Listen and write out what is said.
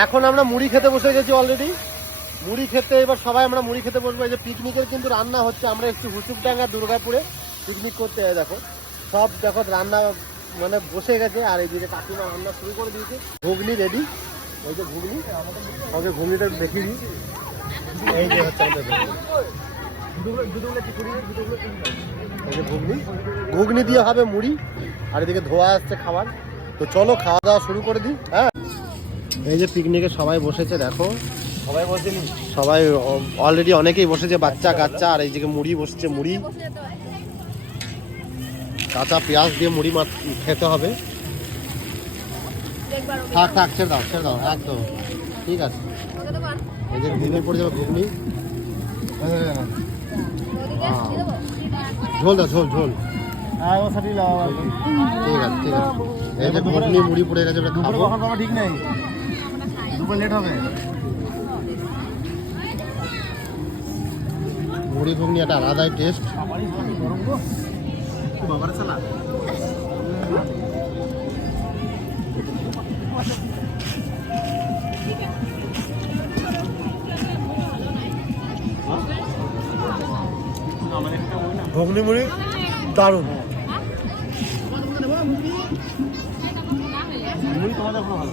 এখন আমরা মুড়ি খেতে বসে গেছি অলরেডি। মুড়ি খেতে এবার সবাই আমরা মুড়ি খেতে বসবো। এই যে পিকনিকের কিন্তু রান্না হচ্ছে। আমরা একটু হুচুকডাঙ্গা দুর্গাপুরে পিকনিক করতে যাই। দেখো সব দেখো রান্না মানে বসে গেছে। আর এইদিকে কাকিমা রান্না শুরু করে দিয়েছে। ঘুগনি রেডি। ওই যে ঘুগনি, ওকে ঘুগনিটা দেখিয়ে দিই। এই যে হচ্ছে আমাদের ঘুগনি। ঘুগনি দিয়ে হবে মুড়ি। আর এদিকে ধোয়া আসছে খাবার। তো চলো খাওয়া দাওয়া শুরু করে দিই। হ্যাঁ, এই যে পিকনিকে সবাই বসেছে। দেখো সবাই বসেনি, সবাই অলরেডি অনেকেই বসেছে, বাচ্চা কাচ্চা। আর এইদিকে মুড়ি বসছে। মুড়ি কাঁচা পেঁয়াজ দিয়ে মুড়ি খেতে হবে। থাক থাক, ছেড়ে দাও ছেড়ে দাও, একদম ঠিক আছে। এই যে ঘুগনি পড়ে যাবে, ঘুগনি। ঝোল দাও, ঝোল ঝোল। ঠিক আছে ঠিক আছে। এই যে ঘুগনি মুড়ি পড়ে গেছে, খাবো। ঠিক নেই, দুপুর লেট হবে। মুড়ি ঘুগনি একটা আলাদাই টেস্ট। বাবার চালা ঘুগনি মুড়ি দারুণ। মুড়ি তোমাদের ভালো।